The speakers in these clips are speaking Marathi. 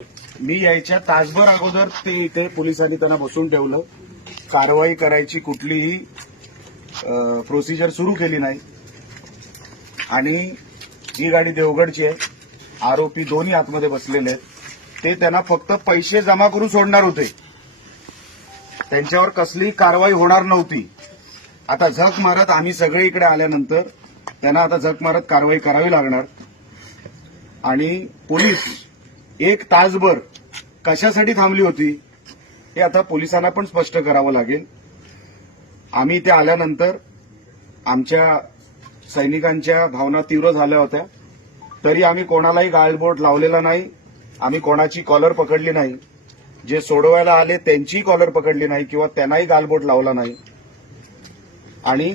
मी यायच्या तासभर अगोदर ते इथे पोलिसांनी त्यांना बसून ठेवलं. कारवाई करायची कुठलीही प्रोसिजर सुरू केली नाही. आणि ही गाडी देवगडची आहे. आरोपी दोन्ही आतमध्ये बसलेले आहेत. ते त्यांना फक्त पैसे जमा करून सोडणार होते. त्यांच्यावर कसलीही कारवाई होणार नव्हती. आता झक मारत आम्ही सगळे इकडे आल्यानंतर त्यांना आता झक मारत कारवाई करावी लागणार. आणि पोलीस एक तासभर कशासाठी थांबली होती हे आता पोलिसांना पण स्पष्ट करावं लागेल. आम्ही इथे आल्यानंतर आमच्या सैनिकांच्या भावना तीव्र झाल्या होत्या. तरी आम्ही कोणालाही गाळबोट लावलेला नाही. आम्ही कोणाची कॉलर पकडली नाही. जे सोडवायला आले त्यांचीही कॉलर पकडली नाही किंवा त्यांनाही गालबोट लावला नाही. आणि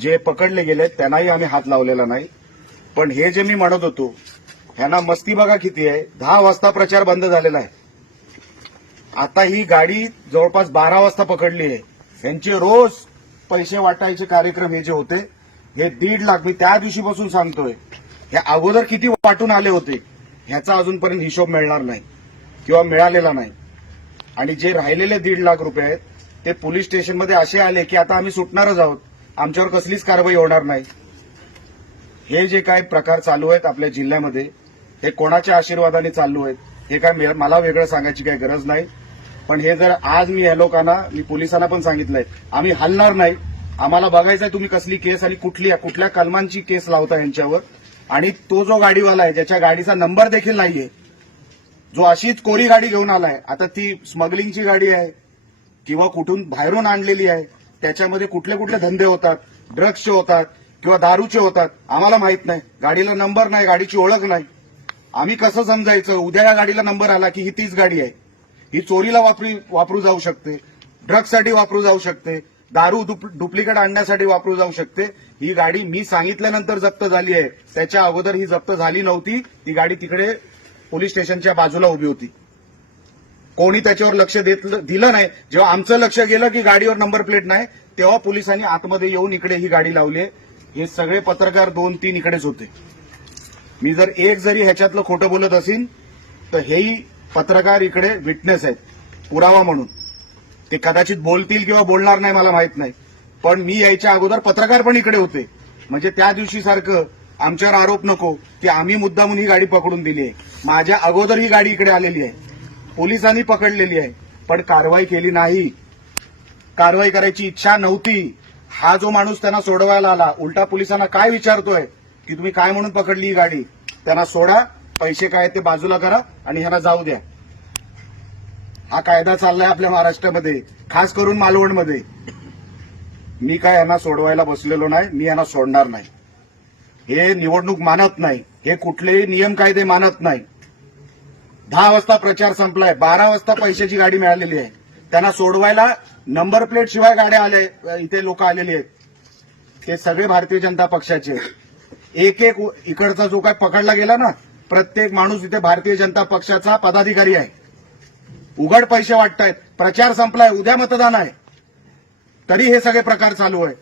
जे पकडले गेले त्यांनाही आम्ही हात लावलेला नाही. पण हे जे मी म्हणत होतो ह्यांना मस्ती बघा किती आहे. 10 वाजता प्रचार बंद झालेला आहे. आता ही गाडी जवळपास 12 वाजता पकडली आहे. यांचे रोज पैसे वाटायचे कार्यक्रम हे जे होते हे 1.5 लाख मी त्या दिवशीपासून सांगतोय. हे अगोदर किती वाटून आले होते ह्याचा अजूनपर्यंत हिशोब मिळणार नाही किंवा मिळालेला नाही. आणि जे राहिलेले 1.5 लाख रुपये आहेत ते पोलीस स्टेशनमध्ये असे आले की आता आम्ही सुटणारच आहोत. आमच्यावर कसलीच कारवाई होणार नाही. हे जे काय प्रकार चालू आहेत आपल्या जिल्ह्यामध्ये हे कोणाच्या आशीर्वादाने चालू आहेत हे काय मला वेगळं सांगायची काही गरज नाही. पण हे जर आज मी या लोकांना मी पोलिसांना पण सांगितलंय आम्ही हलणार नाही. आम्हाला बघायचंय तुम्ही कसली केस आणि कुठल्या कलमांची केस लावता यांच्यावर. आणि तो जो गाडीवाला आहे ज्याच्या गाडीचा नंबर देखील नाहीये जो अशीच कोरी गाडी घेऊन आलाय आता ती स्मगलिंगची गाडी आहे किंवा कुठून बाहेरून आणलेली आहे त्याच्यामध्ये कुठले कुठले धंदे होतात ड्रग्सचे होतात किंवा दारूचे होतात आम्हाला माहित नाही. गाडीला नंबर नाही गाडीची ओळख नाही. आम्ही कसं समजायचं उद्या या गाडीला नंबर आला की ही तीच गाडी आहे. ही चोरीला वापरू जाऊ शकते ड्रग्ससाठी वापरू जाऊ शकते दारू डुप्लिकेट आणण्यासाठी वापरू जाऊ शकते. ही गाडी मी सांगितल्यानंतर जप्त झाली आहे. त्याच्या अगोदर ही जप्त झाली नव्हती. ती गाडी तिकडे पोलीस स्टेशनच्या बाजूला उभी होती. कोणी त्याच्यावर लक्ष दिलं नाही. जेव्हा आमचं लक्ष गेलं की गाडीवर नंबर प्लेट नाही तेव्हा पोलिसांनी आतमध्ये येऊन इकडे ही गाडी लावली आहे. हे सगळे पत्रकार 2-3 इकडेच होते. मी जर एक जरी ह्याच्यातलं खोटं बोलत असेल तर हेही पत्रकार इकडे विटनेस आहेत पुरावा म्हणून. ते कदाचित बोलतील किंवा बोलणार नाही मला माहित नाही. पण मी यायच्या अगोदर पत्रकार पण इकडे होते. म्हणजे त्या दिवशी सारखं आमच्यावर आरोप नको की आम्ही मुद्दामून ही गाडी पकडून दिली आहे. माझ्या अगोदर ही गाडी इकडे आलेली आहे. पोलिसांनी पकडलेली आहे पण कारवाई केली नाही. कारवाई करायची इच्छा नव्हती. हा जो माणूस त्यांना सोडवायला आला उलटा पोलिसांना काय विचारतोय की तुम्ही काय म्हणून पकडली ही गाडी. त्यांना सोडा पैसे काय ते बाजूला करा आणि ह्यांना जाऊ द्या. हा कायदा चाललाय आपल्या महाराष्ट्रामध्ये खास करून मालवणमध्ये. मी काय यांना सोडवायला बसलेलो नाही. मी यांना सोडणार नाही. हे निवडणूक मानत नाही. हे कुठलेही नियम कायदे मानत नाही. 10 वाजता प्रचार संपलाय 12 वाजता पैशाची गाडी मिळालेली आहे. त्यांना सोडवायला नंबर प्लेट शिवाय गाड्या आल्या इथे लोक आलेली आहेत. ते सगळे भारतीय जनता पक्षाचे आहेत. एक इकडचा जो काय पकडला गेला ना प्रत्येक माणूस इथे भारतीय जनता पक्षाचा पदाधिकारी आहे. उघड पैसे वाटतायत. प्रचार संपलाय उद्या मतदान आहे तरी हे सगळे प्रकार चालू आहे.